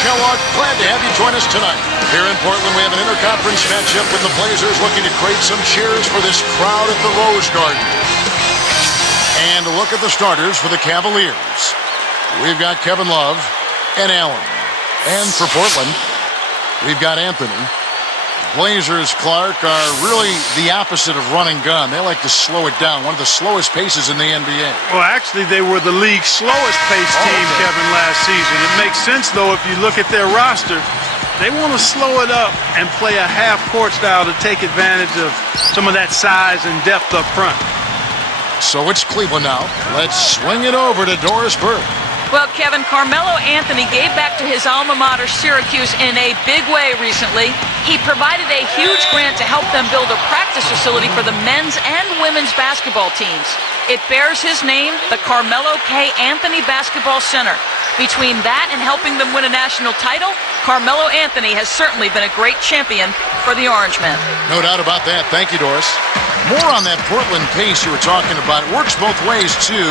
Kellogg, glad to have you join us tonight. Here in Portland, we have an interconference matchup with the Blazers looking to create some cheers for this crowd at the Rose Garden. And a look at the starters for the Cavaliers. We've got Kevin Love and Allen. And for Portland, we've got Anthony. Blazers, Clark, are really the opposite of run and gun. They like to slow it down. One of the slowest paces in the NBA. Well, actually, they were the league's slowest paced team, Kevin, last season. It makes sense, though, if you look at their roster. They want to slow it up and play a half-court style to take advantage of some of that size and depth up front. So it's Cleveland now. Let's swing it over to Doris Burke. Well, Kevin, Carmelo Anthony gave back to his alma mater, Syracuse, in a big way recently. He provided a huge grant to help them build a practice facility for the men's and women's basketball teams. It bears his name, the Carmelo K. Anthony Basketball Center. Between that and helping them win a national title, Carmelo Anthony has certainly been a great champion for the Orange Men. No doubt about that. Thank you, Doris. More on that Portland pace you were talking about. It works both ways, too,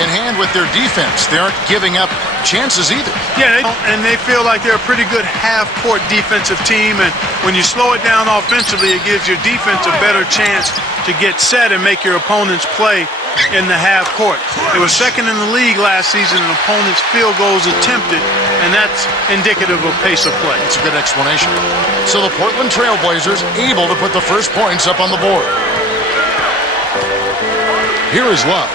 in hand with their defense. They aren't giving up chances either. Yeah, and they feel like they're a pretty good half-court defensive team, and when you slow it down offensively, it gives your defense a better chance to get set and make your opponents play in the half-court. They were second in the league last season in opponents' field goals attempted, and that's indicative of pace of play. That's a good explanation. So the Portland Trail Blazers able to put the first points up on the board. Here is Love.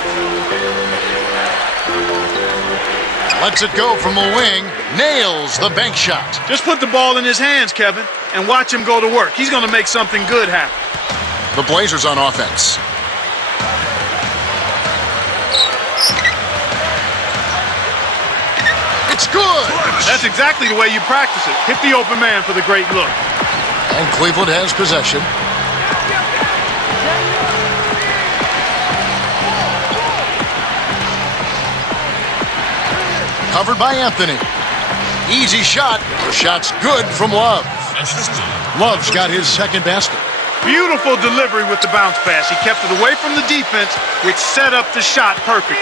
Lets it go from the wing. Nails the bank shot. Just put the ball in his hands, Kevin, and watch him go to work. He's going to make something good happen. The Blazers on offense. It's good. That's exactly the way you practice it. Hit the open man for the great look. And Cleveland has possession. Covered by Anthony. Easy shot. The shot's good from Love. Love's got his second basket. Beautiful delivery with the bounce pass. He kept it away from the defense, which set up the shot perfectly.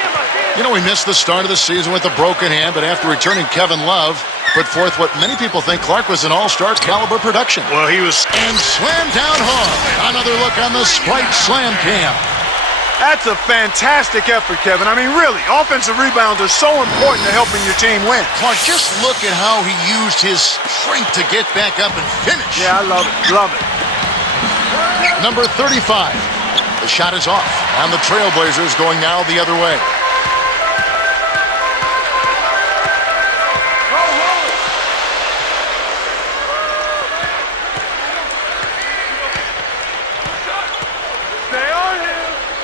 You know, we missed the start of the season with a broken hand, but after returning, Kevin Love put forth what many people think Clark was an all-star caliber production. Well, he was... And slammed down hard. Another look on the Sprite Slam Cam. That's a fantastic effort, Kevin. I mean, really, offensive rebounds are so important to helping your team win. Clark, just look at how he used his strength to get back up and finish. Yeah, I love it. Love it. Number 35. The shot is off. And the Trailblazers going now the other way.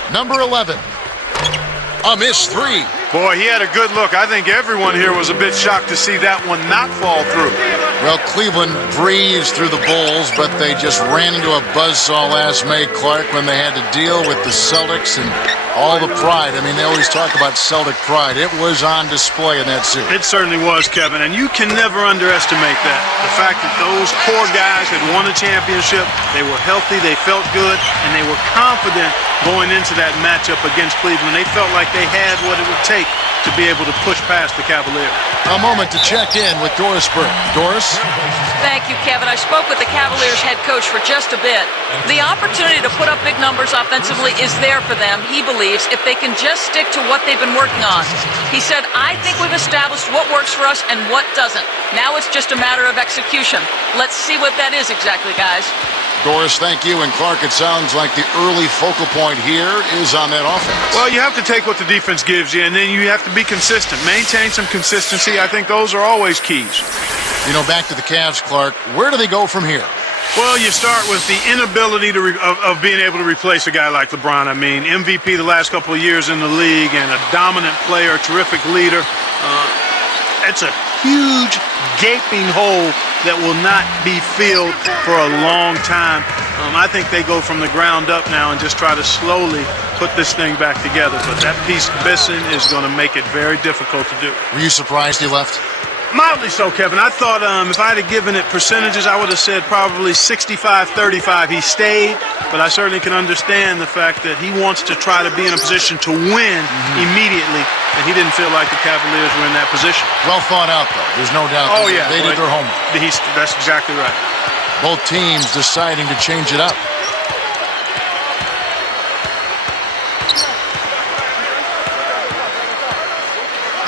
Number 11. A missed three. Boy, he had a good look. I think everyone here was a bit shocked to see that one not fall through. Well, Cleveland breezed through the Bulls, but they just ran into a buzzsaw last May, Clark, when they had to deal with the Celtics and all the pride. I mean, they always talk about Celtic pride. It was on display in that series. It certainly was, Kevin, and you can never underestimate that. The fact that those core guys had won a championship, they were healthy, they felt good, and they were confident going into that matchup against Cleveland. They felt like they had what it would take to be able to push past the Cavaliers. A moment to check in with Doris Burke. Doris? Thank you, Kevin. I spoke with the Cavaliers head coach for just a bit. The opportunity to put up big numbers offensively is there for them, he believes, if they can just stick to what they've been working on. He said, I think we've established what works for us and what doesn't. Now it's just a matter of execution. Let's see what that is exactly, guys. Doris, thank you. And Clark, it sounds like the early focal point here is on that offense. Well, you have to take what the defense gives you, and then you have to be consistent. Maintain some consistency. I think those are always keys. You know, back to the Cavs, Clark, where do they go from here? Well, you start with the inability of being able to replace a guy like LeBron. I mean, MVP the last couple of years in the league and a dominant player, terrific leader. It's a huge, gaping hole that will not be filled for a long time. I think they go from the ground up now and just try to slowly put this thing back together. But that piece missing is going to make it very difficult to do. Were you surprised he left? Mildly so, Kevin. I thought if I had given it percentages, I would have said probably 65-35. He stayed, but I certainly can understand the fact that he wants to try to be in a position to win immediately and he didn't feel like the Cavaliers were in that position. Well thought out, though. There's no doubt. Oh, yeah. They did their homework. That's exactly right. Both teams deciding to change it up.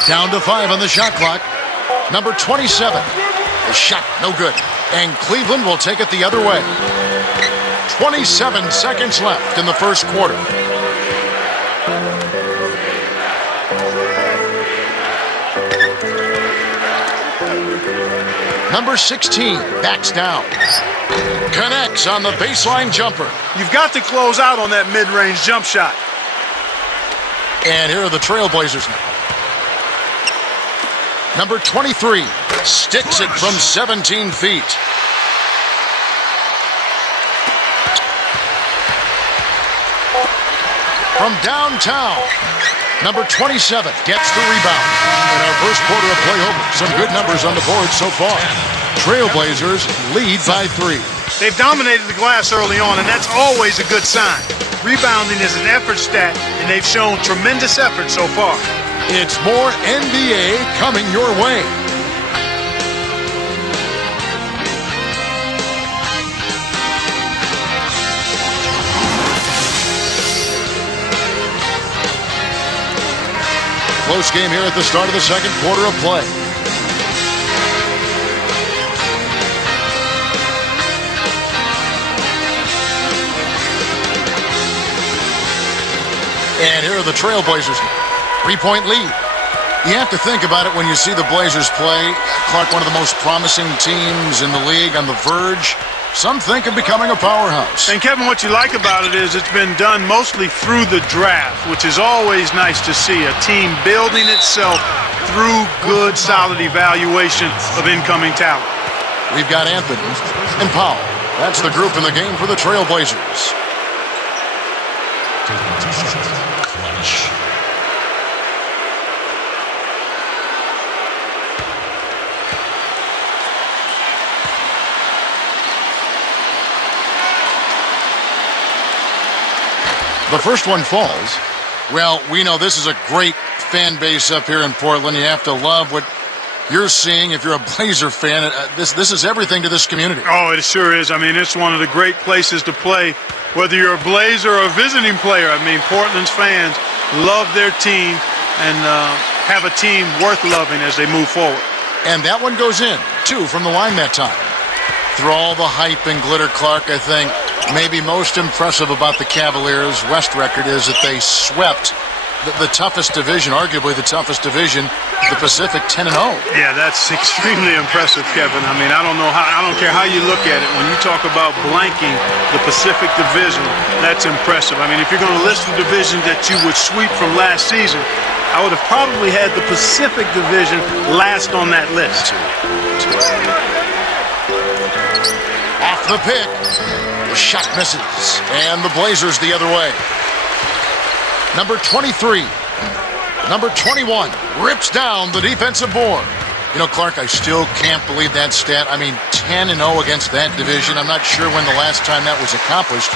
Down to 5 on the shot clock. Number 27. The shot, no good. And Cleveland will take it the other way. 27 seconds left in the first quarter. Number 16 backs down. Connects on the baseline jumper. You've got to close out on that mid-range jump shot. And here are the Trailblazers now. Number 23 sticks it from 17 feet. From downtown, number 27 gets the rebound. In our first quarter of play over, some good numbers on the board so far. Trailblazers lead by 3. They've dominated the glass early on, and that's always a good sign. Rebounding is an effort stat, and they've shown tremendous effort so far. It's more NBA coming your way. Close game here at the start of the second quarter of play. And here are the Trailblazers. 3-point lead. You have to think about it when you see the Blazers play. Clark, one of the most promising teams in the league, on the verge. Some think of becoming a powerhouse. And Kevin, what you like about it is it's been done mostly through the draft, which is always nice to see. A team building itself through good, solid evaluation of incoming talent. We've got Anthony and Powell. That's the group in the game for the Trailblazers. The first one falls. Well, we know this is a great fan base up here in Portland. You have to love what you're seeing if you're a Blazer fan. This is everything to this community. Oh, it sure is. I mean, it's one of the great places to play, whether you're a Blazer or a visiting player. I mean, Portland's fans love their team and have a team worth loving as they move forward. And that one goes in, 2 from the line that time. Through all the hype and glitter, Clark, I think maybe most impressive about the Cavaliers' West record is that they swept the toughest division, arguably the toughest division, the Pacific, 10-0. Yeah, that's extremely impressive, Kevin. I mean, I don't care how you look at it. When you talk about blanking the Pacific Division, that's impressive. I mean, if you're going to list the divisions that you would sweep from last season, I would have probably had the Pacific Division last on that list. Off the pick. The shot misses. And the Blazers the other way. Number 23. Number 21 rips down the defensive board. You know, Clark, I still can't believe that stat. I mean, 10-0 against that division. I'm not sure when the last time that was accomplished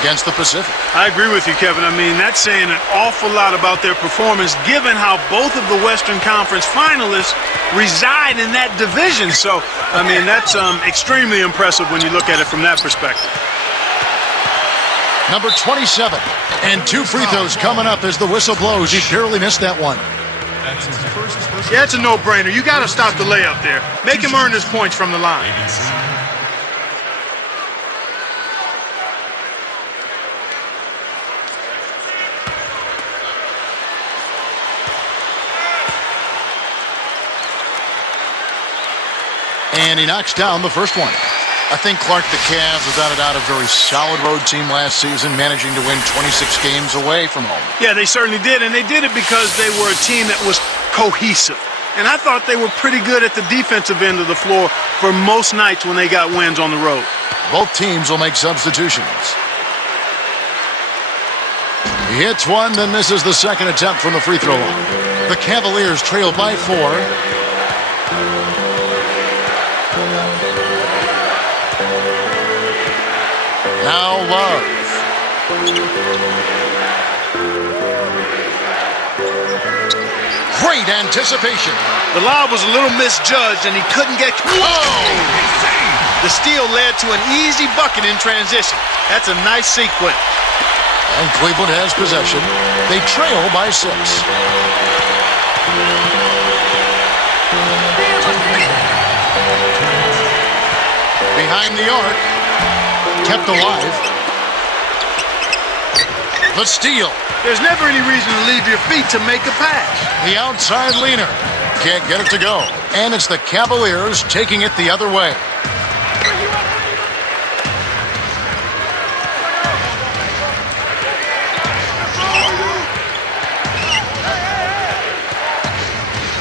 against the Pacific. I agree with you, Kevin. I mean, that's saying an awful lot about their performance, given how both of the Western Conference finalists reside in that division. So, I mean, that's extremely impressive when you look at it from that perspective. Number 27. And 2 free throws coming up as the whistle blows. He barely missed that one. Yeah, it's a no-brainer. You got to stop the layup there. Make him earn his points from the line. And he knocks down the first one. I think, Clark, the Cavs, without a doubt, a very solid road team last season, managing to win 26 games away from home. Yeah, they certainly did, and they did it because they were a team that was cohesive. And I thought they were pretty good at the defensive end of the floor for most nights when they got wins on the road. Both teams will make substitutions. He hits one, then misses the second attempt from the free throw line. The Cavaliers trail by 4. Now Love. great anticipation. The lob was a little misjudged, and he couldn't get... Oh! The steal led to an easy bucket in transition. That's a nice sequence. And Cleveland has possession. They trail by 6. Behind the arc. Kept alive. The steal. There's never any reason to leave your feet to make a pass. The outside leaner. Can't get it to go. And it's the Cavaliers taking it the other way.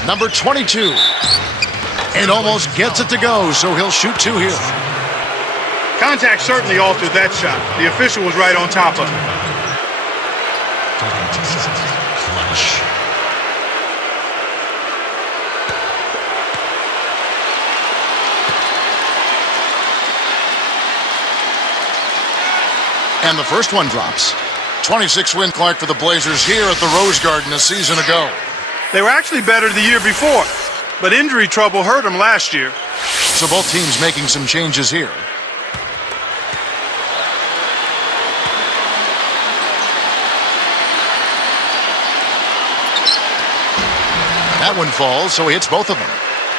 Number 22. And almost gets it to go, so he'll shoot 2 here. Contact certainly altered that shot. The official was right on top of it. And the first one drops. 26-win Clark for the Blazers here at the Rose Garden a season ago. They were actually better the year before, but injury trouble hurt them last year. So both teams making some changes here. That one falls, so he hits both of them.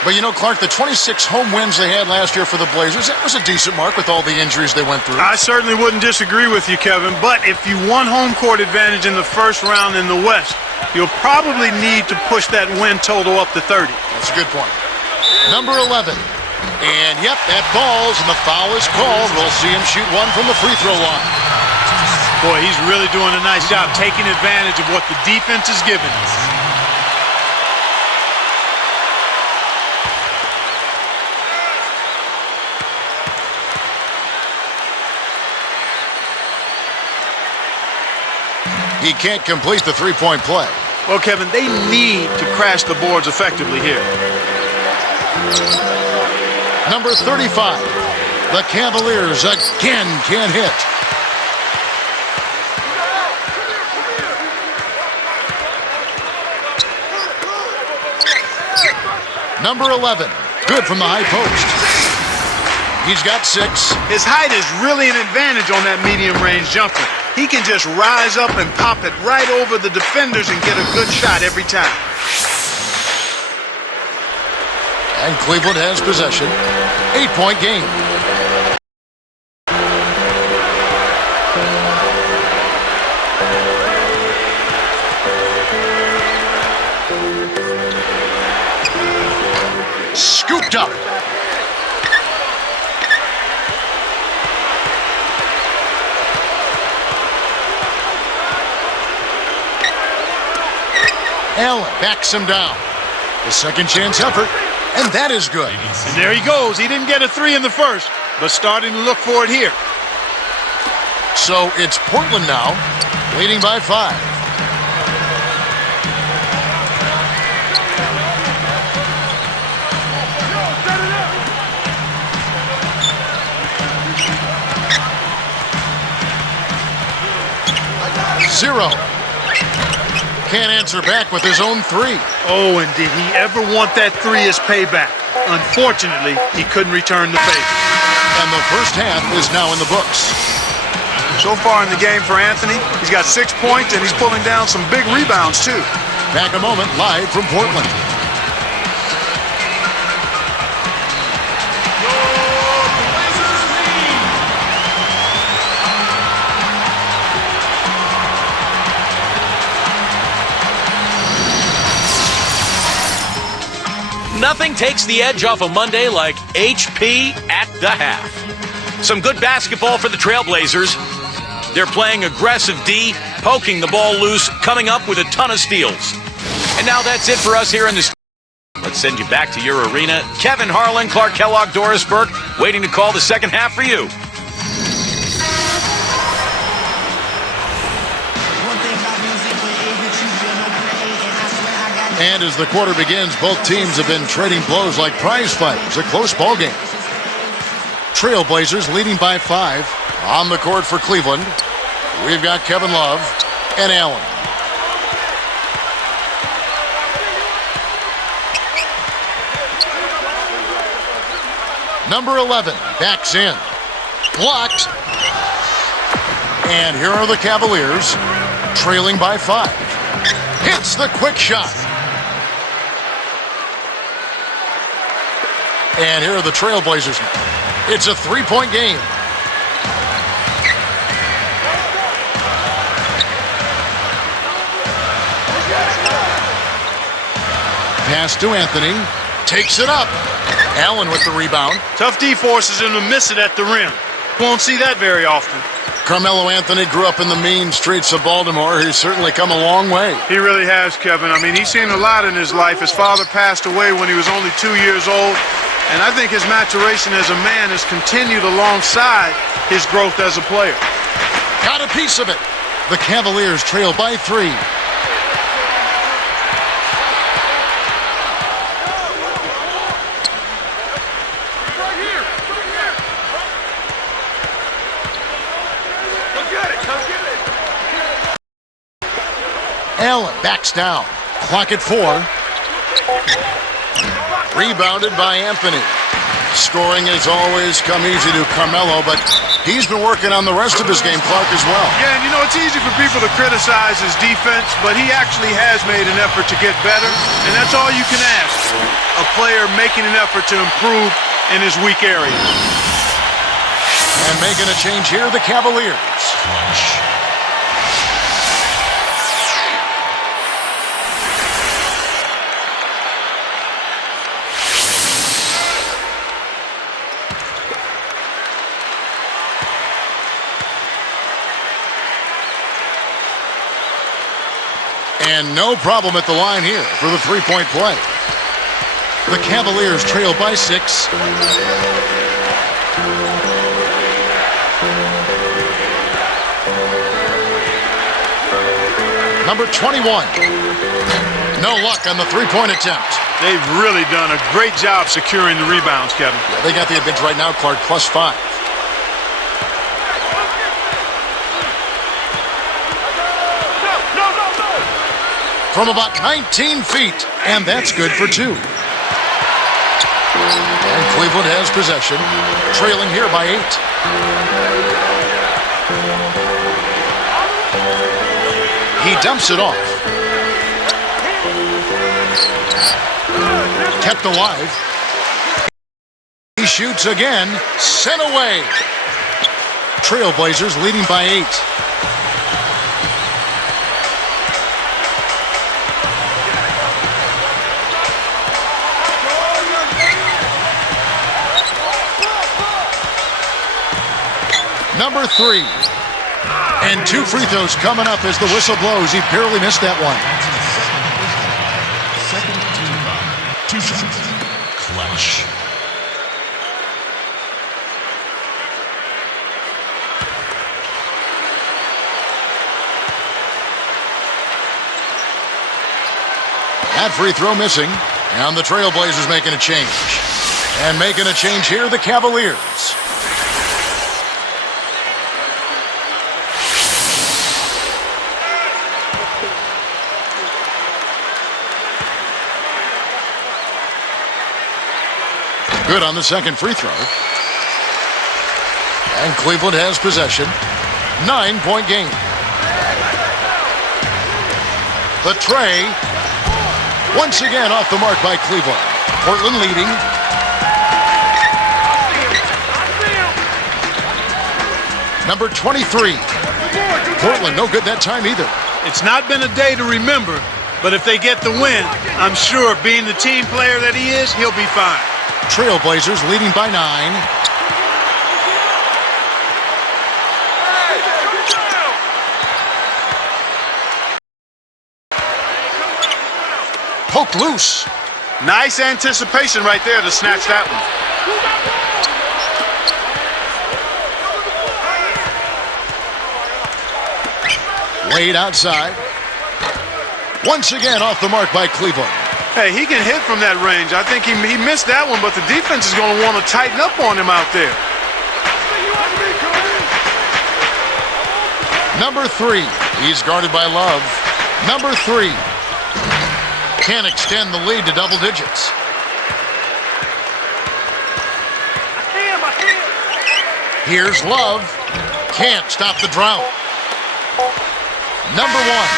But you know, Clark, the 26 home wins they had last year for the Blazers, that was a decent mark with all the injuries they went through. I certainly wouldn't disagree with you, Kevin, but if you won home court advantage in the first round in the West, you'll probably need to push that win total up to 30. That's a good point. Number 11. And, yep, that falls, and the foul is called. We'll see him shoot one from the free throw line. Boy, he's really doing a nice job taking advantage of what the defense is giving us. He can't complete the three-point play. Well, Kevin, they need to crash the boards effectively here. Number 35. The Cavaliers again can't hit. Number 11. Good from the high post. He's got 6. His height is really an advantage on that medium-range jumper. He can just rise up and pop it right over the defenders and get a good shot every time. And Cleveland has possession. 8-point game. Scooped up. Allen backs him down. The second chance effort, and that is good. And there he goes. He didn't get a 3 in the first, but starting to look for it here. So it's Portland now, leading by 5. Zero. Can't answer back with his own 3. Oh, and did he ever want that 3 as payback? Unfortunately, he couldn't return the favor. And the first half is now in the books. So far in the game for Anthony, he's got 6 points, and he's pulling down some big rebounds, too. Back a moment, live from Portland. Nothing takes the edge off a Monday like HP at the half. Some good basketball for the Trailblazers. They're playing aggressive D, poking the ball loose, coming up with a ton of steals. And now that's it for us here in the studio. Let's send you back to your arena. Kevin Harlan, Clark Kellogg, Doris Burke, waiting to call the second half for you. And as the quarter begins, both teams have been trading blows like prize fighters. A close ball game. Trailblazers leading by 5. On the court for Cleveland, we've got Kevin Love and Allen. Number 11 backs in. Blocked. And here are the Cavaliers, trailing by 5. Hits the quick shot. And here are the Trailblazers. It's a 3-point game. Pass to Anthony. Takes it up. Allen with the rebound. Tough D forces him to miss it at the rim. Won't see that very often. Carmelo Anthony grew up in the mean streets of Baltimore. He's certainly come a long way. He really has, Kevin. I mean, he's seen a lot in his life. His father passed away when he was only 2 years old. And I think his maturation as a man has continued alongside his growth as a player. Got a piece of it. The Cavaliers trail by 3. Allen backs down. Clock at 4. Rebounded by Anthony. Scoring has always come easy to Carmelo, but he's been working on the rest of his game, Clark, as well. Yeah, and you know, it's easy for people to criticize his defense, but he actually has made an effort to get better, and that's all you can ask. A player making an effort to improve in his weak area. And making a change here, the Cavaliers. And no problem at the line here for the three-point play. The Cavaliers trail by 6. Number 21. No luck on the three-point attempt. They've really done a great job securing the rebounds, Kevin. Yeah, they got the advantage right now, Clark, plus 5. From about 19 feet, and that's good for 2. And Cleveland has possession, trailing here by 8. He dumps it off. Kept alive. He shoots again, sent away. Trailblazers leading by 8. Number 3. And 2 free throws coming up as the whistle blows. He barely missed that one. Second team foul. 2 shots. Clutch. That free throw missing. And the Trailblazers making a change. And making a change here, the Cavaliers. Good on the second free throw. And Cleveland has possession. 9-point game. The tray. Once again off the mark by Cleveland. Portland leading. Number 23. Portland no good that time either. It's not been a day to remember, but if they get the win, I'm sure being the team player that he is, he'll be fine. Trailblazers leading by 9. Poked loose. Nice anticipation right there to snatch that one. Laid outside. Once again off the mark by Cleveland. Hey, he can hit from that range. I think he missed that one, but the defense is going to want to tighten up on him out there. Number 3. He's guarded by Love. Number 3. Can't extend the lead to double digits. Here's Love. Can't stop the drought. Number one.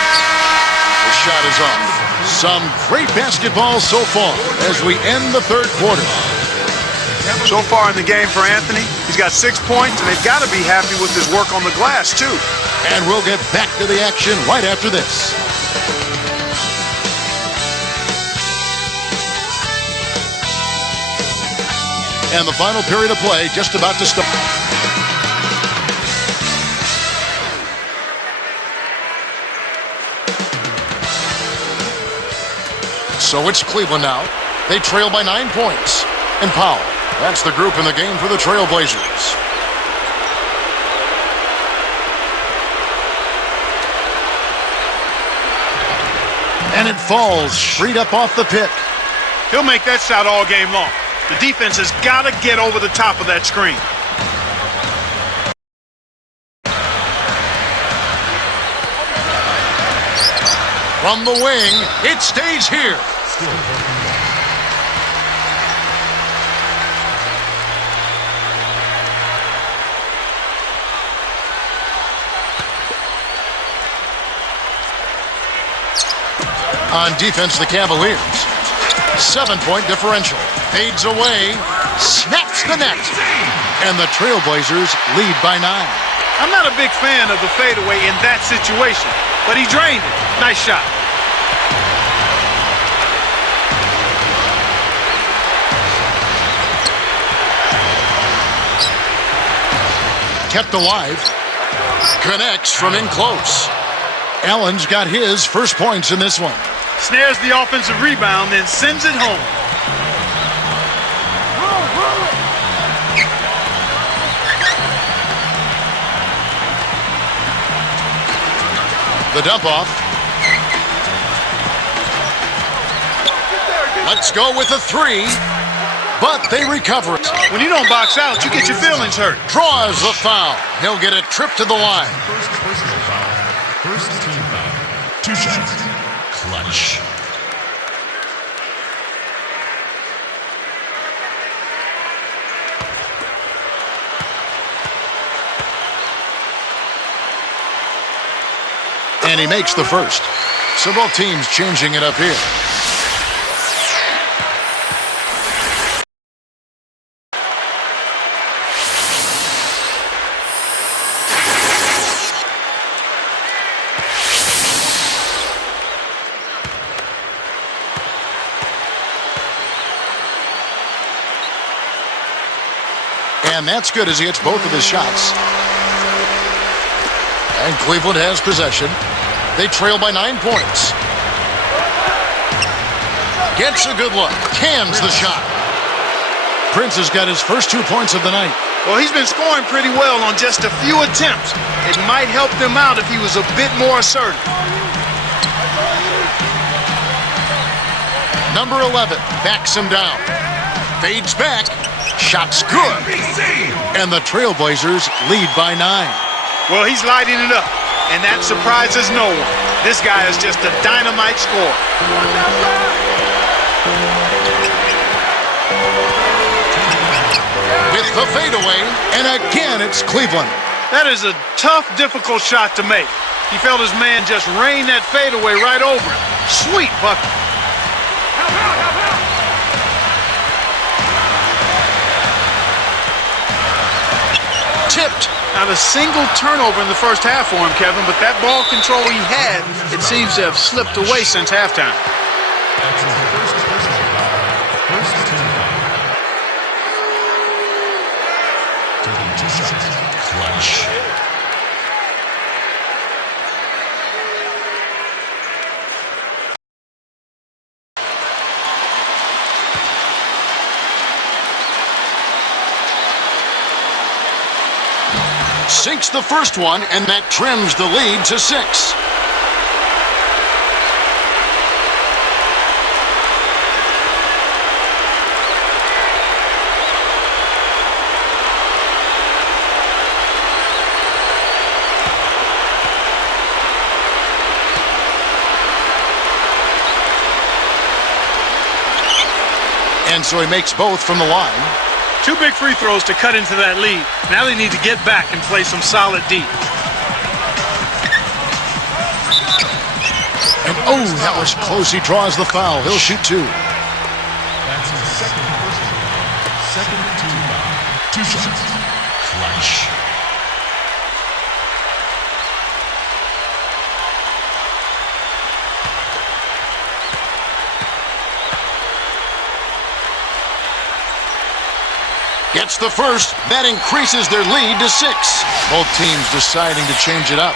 The shot is off. Some great basketball so far as we end the third quarter. So far in the game for Anthony, he's got 6 points, and they've got to be happy with his work on the glass, too. And we'll get back to the action right after this. And the final period of play just about to start. So it's Cleveland now. They trail by 9 points. And Powell, that's the group in the game for the Trailblazers. And it falls straight up off the pick. He'll make that shot all game long. The defense has got to get over the top of that screen. From the wing, it stays here. On defense, the Cavaliers. 7-point differential. Fades away. Snaps the net. And the Trailblazers lead by 9. I'm not a big fan of the fadeaway in that situation, but he drained it. Nice shot. Kept alive. Connects from in close. Allen's got his first points in this one. Snares the offensive rebound, then sends it home. The dump off. Let's go with a 3, but they recover it. When you don't box out, you get your feelings hurt. Draws the foul. He'll get a trip to the line. First personal foul. First team foul. 2 shots. Clutch. And he makes the first. So both teams changing it up here. And that's good as he hits both of his shots. And Cleveland has possession. They trail by 9 points. Gets a good look. Cans the shot. Prince has got his first 2 points of the night. Well, he's been scoring pretty well on just a few attempts. It might help them out if he was a bit more assertive. Number 11 backs him down. Fades back. Shot's good. And the Trailblazers lead by 9. Well, he's lighting it up, and that surprises no one. This guy is just a dynamite scorer. With the fadeaway, and again it's Cleveland. That is a tough, difficult shot to make. He felt his man just rain that fadeaway right over him. Sweet bucket. Tipped. Not a single turnover in the first half for him, Kevin, but that ball control he had, it seems to have slipped away since halftime. That's his first personal foul. First team foul. Taking 2 shots. Clutch. Sinks the first one, and that trims the lead to 6. And so he makes both from the line. 2 big free throws to cut into that lead. Now they need to get back and play some solid D. And oh, that was close. He draws the foul. He'll shoot 2. That's his second personal. Second team foul. 2 shots. Clutch. Gets the first. That increases their lead to 6. Both teams deciding to change it up.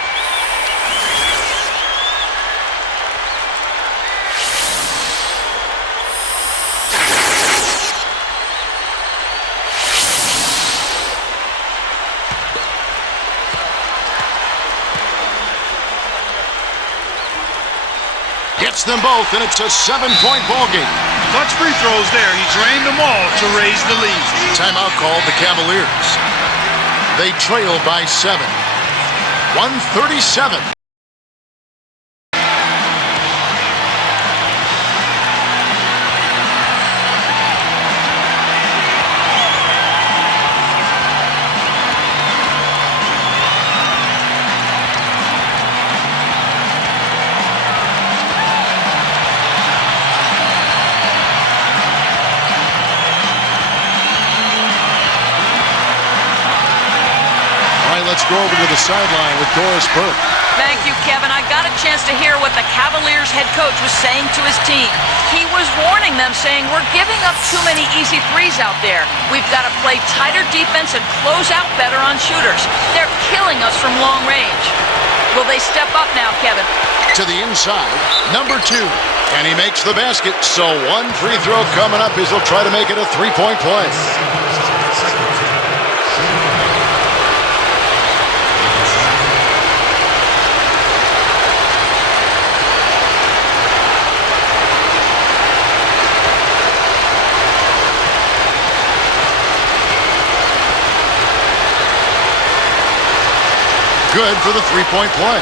Gets them both, and it's a 7-point ball game. Clutch free throws there. He drained them all to raise the lead. Timeout called the Cavaliers. They trail by 7. 137. Let's go over to the sideline with Doris Burke. Thank you, Kevin. I got a chance to hear what the Cavaliers head coach was saying to his team. He was warning them, saying, we're giving up too many easy threes out there. We've got to play tighter defense and close out better on shooters. They're killing us from long range. Will they step up now, Kevin? To the inside, number 2. And he makes the basket. So 1 free throw coming up as he'll try to make it a 3-point play. Good for the 3-point play.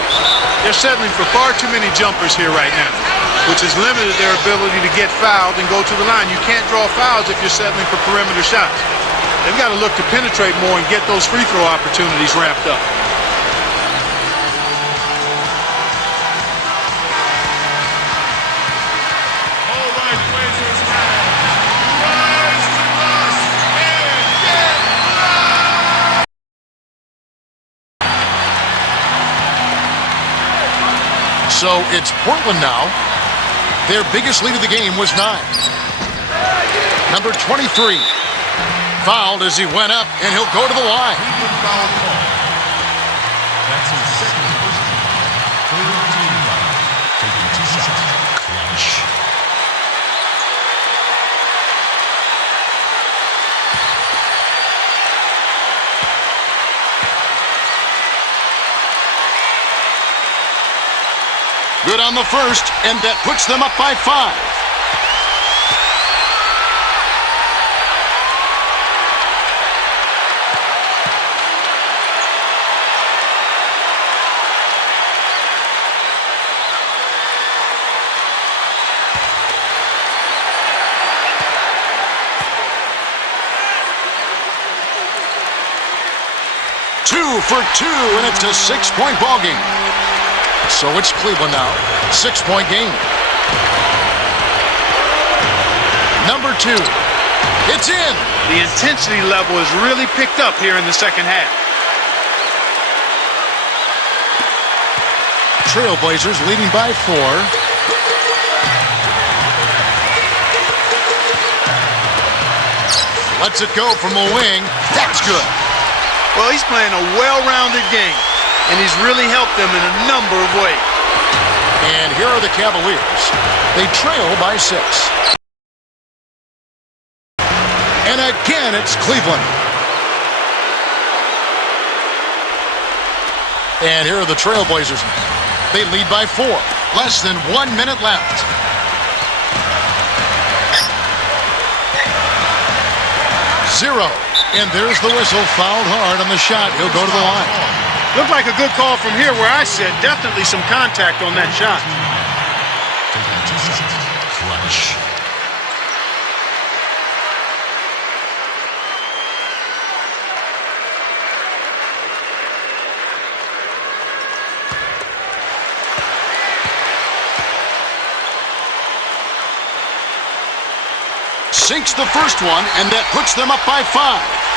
They're settling for far too many jumpers here right now, which has limited their ability to get fouled and go to the line. You can't draw fouls if you're settling for perimeter shots. They've got to look to penetrate more and get those free throw opportunities ramped up. So it's Portland now. Their biggest lead of the game was 9. Number 23 fouled as he went up, and he'll go to the line. Foul call. That's his second personal. Third team foul. Taking 2 shots. Clutch. Good on the first, and that puts them up by 5. Two for 2, and it's a 6-point ball game. So it's Cleveland now. 6-point game. Number 2. It's in. The intensity level has really picked up here in the second half. Trailblazers leading by 4. Lets it go from the wing. That's good. Well, he's playing a well-rounded game, and he's really helped them in a number of ways. And here are the Cavaliers. They trail by 6. And again, it's Cleveland. And here are the Trailblazers. They lead by 4. Less than 1 minute left. Zero. And there's the whistle. Fouled hard on the shot. He'll go to the line. Looked like a good call from here where I said definitely some contact on that shot. Taking 2 shots. Clutch. Sinks the first one, and that puts them up by 5.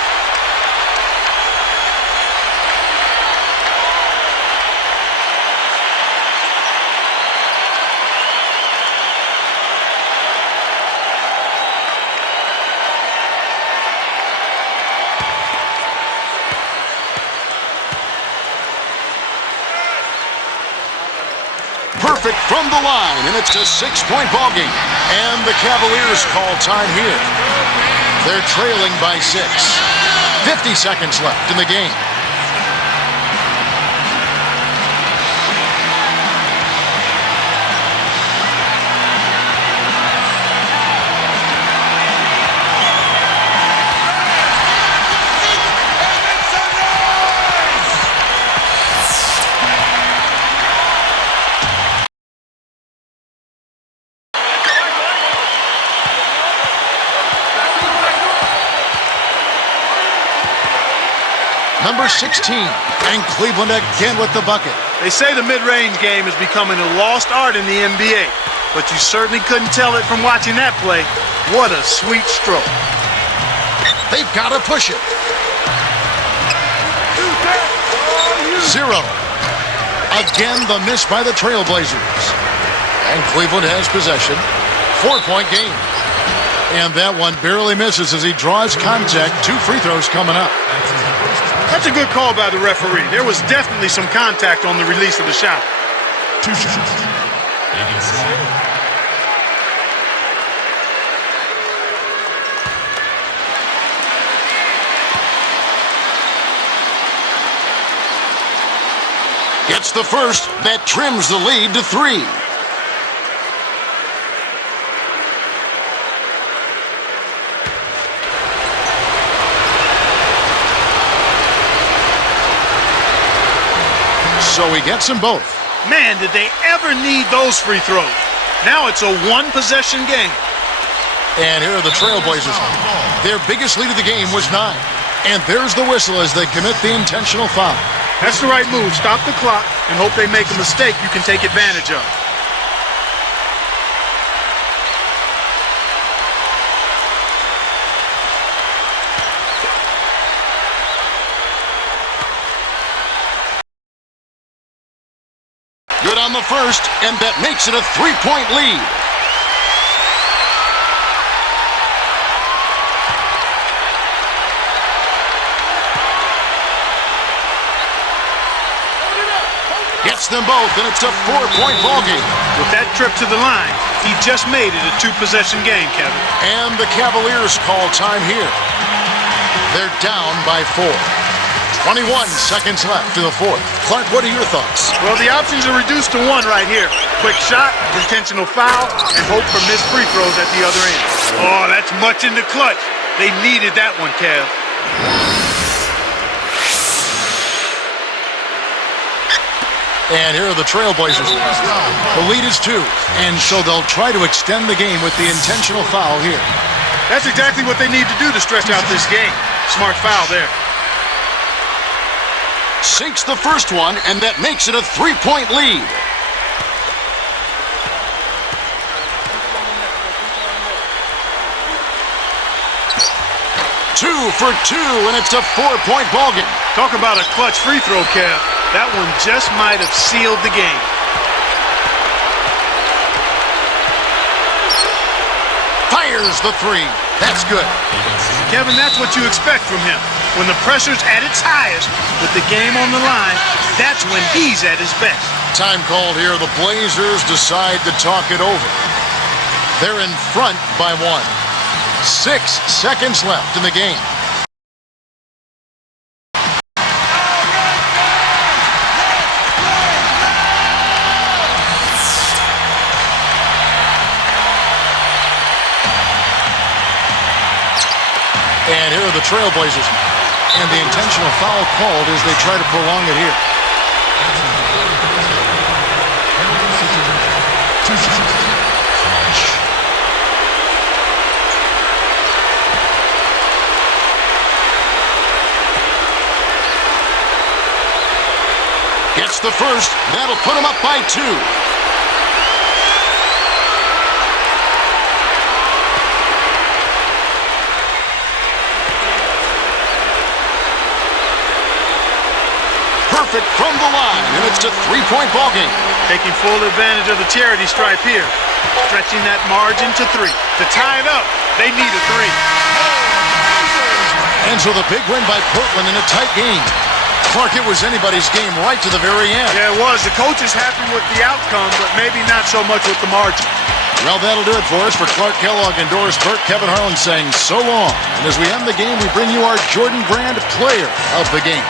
Perfect from the line, and it's a 6-point ball game. And the Cavaliers call time here. They're trailing by 6. 50 seconds left in the game. Number 16, and Cleveland again with the bucket. They say the mid-range game is becoming a lost art in the NBA, but you certainly couldn't tell it from watching that play. What a sweet stroke. They've got to push it. 0. Again, the miss by the Trailblazers. And Cleveland has possession. 4-point game. And that one barely misses as he draws contact. 2 free throws coming up. That's a good call by the referee. There was definitely some contact on the release of the shot. 2 shots. Gets the first. That trims the lead to 3. So he gets them both. Man, did they ever need those free throws. Now it's a 1-possession game. And here are the Trailblazers. Their biggest lead of the game was 9. And there's the whistle as they commit the intentional foul. That's the right move. Stop the clock and hope they make a mistake you can take advantage of. Good on the first, and that makes it a 3-point lead. Gets them both, and it's a 4-point ball game. With that trip to the line, he just made it a 2-possession game, Kevin. And the Cavaliers call time here. They're down by 4. 21 seconds left to the 4th. Clark, what are your thoughts? Well, the options are reduced to 1 right here. Quick shot, intentional foul, and hope for missed free throws at the other end. Oh, that's much in the clutch. They needed that one, Kev. And here are the Trailblazers. The lead is 2, and so they'll try to extend the game with the intentional foul here. That's exactly what they need to do to stretch out this game. Smart foul there. Sinks the first one, and that makes it a 3-point lead. Two for 2, and it's a 4-point ballgame. Talk about a clutch free throw, Kev. That one just might have sealed the game. Fires the 3. That's good. Kevin, that's what you expect from him. When the pressure's at its highest, with the game on the line, that's when he's at his best. Time called here. The Blazers decide to talk it over. They're in front by 1. 6 seconds left in the game. And here are the Trailblazers. And the intentional foul called as they try to prolong it here. Gets the first. That'll put him up by 2. it from the line, and it's a three-point ballgame. Taking full advantage of the charity stripe here. Stretching that margin to 3. To tie it up, they need a 3. And so the big win by Portland in a tight game. Clark, it was anybody's game right to the very end. Yeah, it was. The coach is happy with the outcome, but maybe not so much with the margin. Well, that'll do it for us. For Clark Kellogg and Doris Burke, Kevin Harlan saying so long. And as we end the game, we bring you our Jordan Brand Player of the Game.